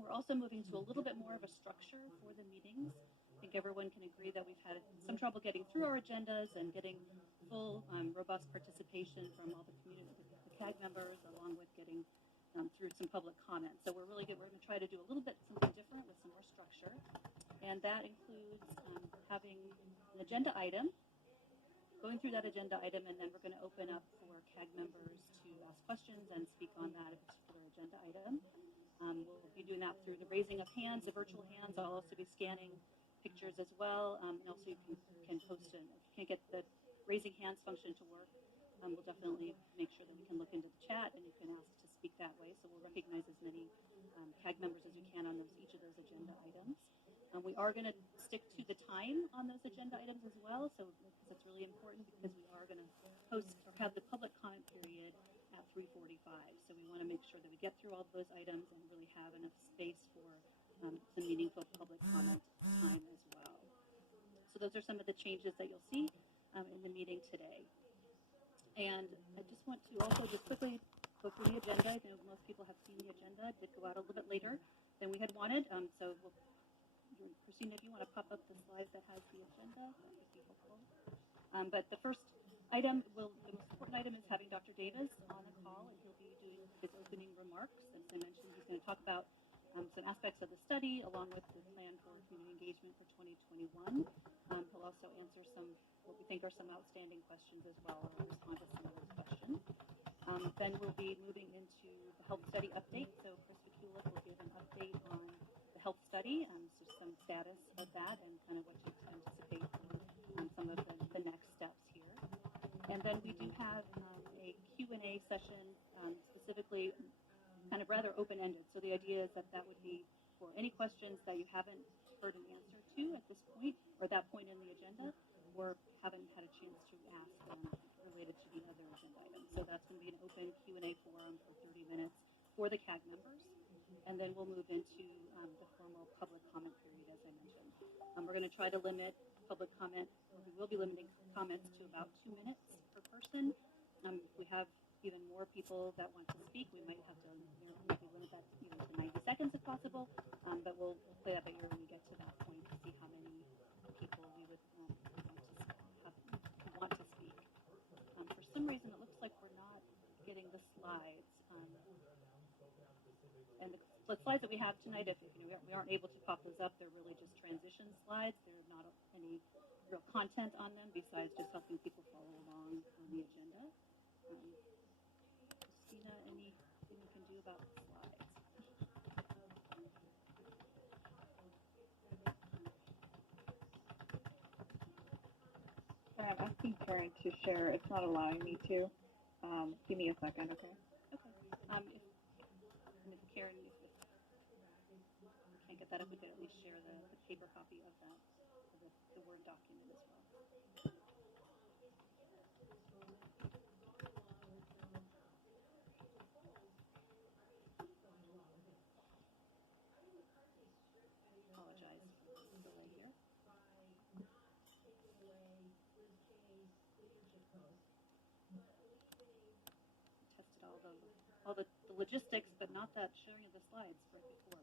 We're also moving to a little bit more of a structure for the meetings. I think everyone can agree that we've had some trouble getting through our agendas and getting full, robust participation from all the community, the CAG members, along with getting through some public comments. So we're going to try to do a little bit something different with some more structure. And that includes having an agenda item, going through that agenda item, and then we're going to open up for CAG members to ask questions and speak on that particular agenda item. We'll be doing that through the raising of hands, the virtual hands. I'll also be scanning pictures as well. And also you can post it. If you can't get the raising hands function to work, we'll definitely make sure that we can look into the chat and you can ask to speak that way. So we'll recognize as many CAG members as we can on each of those agenda items. We are going to stick to the time on those agenda items as well, so because that's really important because we are going to host or have the public comment period at 3:45. So we want to make sure that we get through all of those items and really have enough space for some meaningful public comment time as well. So those are some of the changes that you'll see in the meeting today. And I just want to also just quickly go through the agenda. I know most people have seen the agenda. It did go out a little bit later than we had wanted, so Christina, if you want to pop up the slide that has the agenda, that would be helpful. But the first item, the most important item is having Dr. Davis on the call, and he'll be doing his opening remarks. As I mentioned, he's going to talk about some aspects of the study, along with the plan for community engagement for 2021. He'll also answer some, what we think are some outstanding questions as well, or respond to some of those questions. Then we'll be moving into the health study update. So Chris Vikulik will give an update on the health study, so some status of that and kind of what you anticipate for some of the next steps here. And then we do have a Q&A session, specifically kind of rather open-ended. So the idea is that that would be for any questions that you haven't heard an answer to at this point, or that point in the agenda, or haven't had a chance to ask related to the other agenda items. So that's going to be an open Q&A forum for 30 minutes for the CAG members. And then we'll move into the formal public comment period, as I mentioned. We're going to try to limit public comment, or we will be limiting comments to about 2 minutes per person. If we have even more people that want to speak, we might have to maybe limit that even to 90 seconds if possible. But we'll play that by ear when we get to that point to see how many people we would want to speak. For some reason, it looks like we're not getting the slides. And the slides that we have tonight, if we aren't able to pop those up, they're really just transition slides. There are not any real content on them besides just helping people follow along on the agenda. Christina, anything you can do about the slides? I'm asking Karen to share. It's not allowing me to. Give me a second, okay? Okay. If Karen, if we can't get that up, we could at least share the paper copy of that, the Word document as well. Apologize for the delay here. Tested all the logistics, but not that sharing of the slides right before.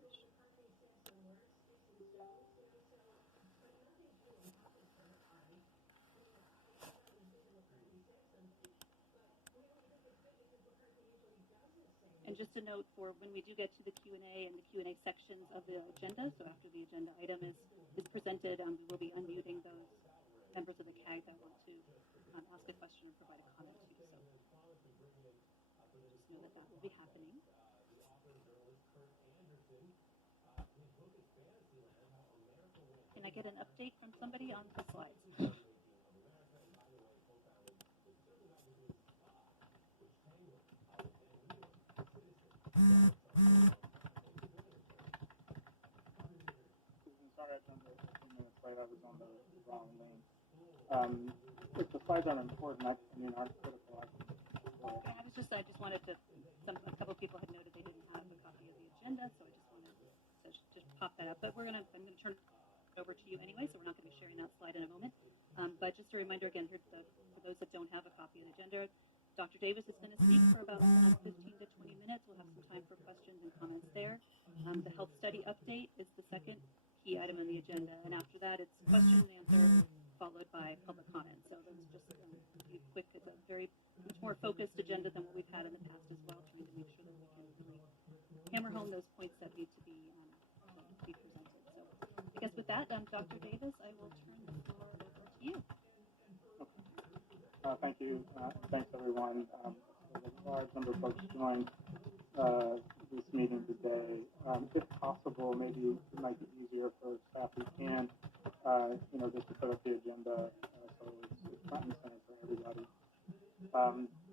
And just a note for when we do get to the Q&A and the Q&A sections of the agenda, so after the agenda item is presented, we will be unmuting those members of the CAG that want to ask a question or provide a comment to. So just know that that will be happening. Can I get an update from somebody on the slides? Sorry, I jumped a few minutes late. I was on the wrong link. If the slides aren't important, aren't critical. I just wanted to. A couple of people had noted they didn't have a copy of the agenda, so I just wanted to just pop that up. But I'm going to turn it over to you anyway, so we're not going to be sharing that slide in a moment. But just a reminder again, for those that don't have a copy of the agenda, Dr. Davis is going to speak for about 15 to 20 minutes. We'll have some time for questions and comments there. date is the second key item on the agenda, and after that, it's question and answer followed by public comment. So that's just be quick. It's a very much more focused agenda than what we've had in the past as well, trying to make sure that we can really hammer home those points that need to be presented. So I guess with that, Dr. Davis, I will turn the floor over to you. Thank you. Thanks, everyone. A large number of folks joined this meeting today. If possible, maybe it might be easier for staff who can, just to put up the agenda so it's front and center for everybody.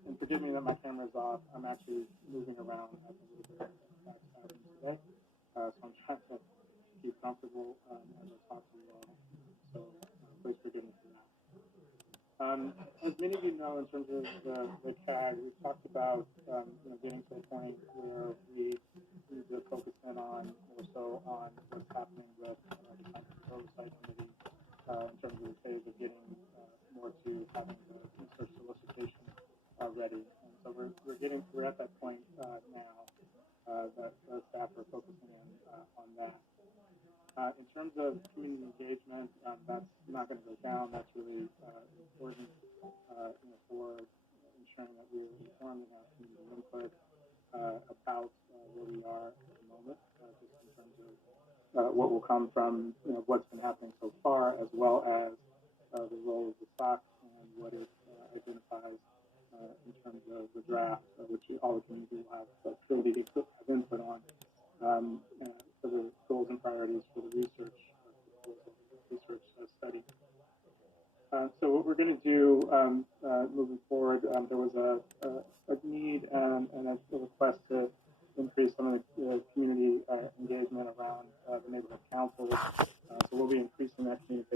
And forgive me that my camera's off. I'm actually moving around at a little bit of back today, so I'm trying to keep comfortable as I talk to you all. So please forgive me for that. As many of you know, in terms of the CAG, we've talked about getting to a point where we need to focus in on more so on what's happening with the Scientific Oversight Committee in terms of the phase of getting more to having the research solicitation ready. And so we're at that point now that the staff are focusing in on that. In terms of community engagement, that's not going to go down. That's really important for ensuring that we're informed and have community input about where we are at the moment, just in terms of what will come from what's been happening so far, as well as the role of the SOC and what it identifies in terms of the draft, which all the community will have the ability to have input on. For the goals and priorities for the research study. So what we're going to do moving forward, there was a need and a request to increase some of the community engagement around the neighborhood councils. So we'll be increasing that communication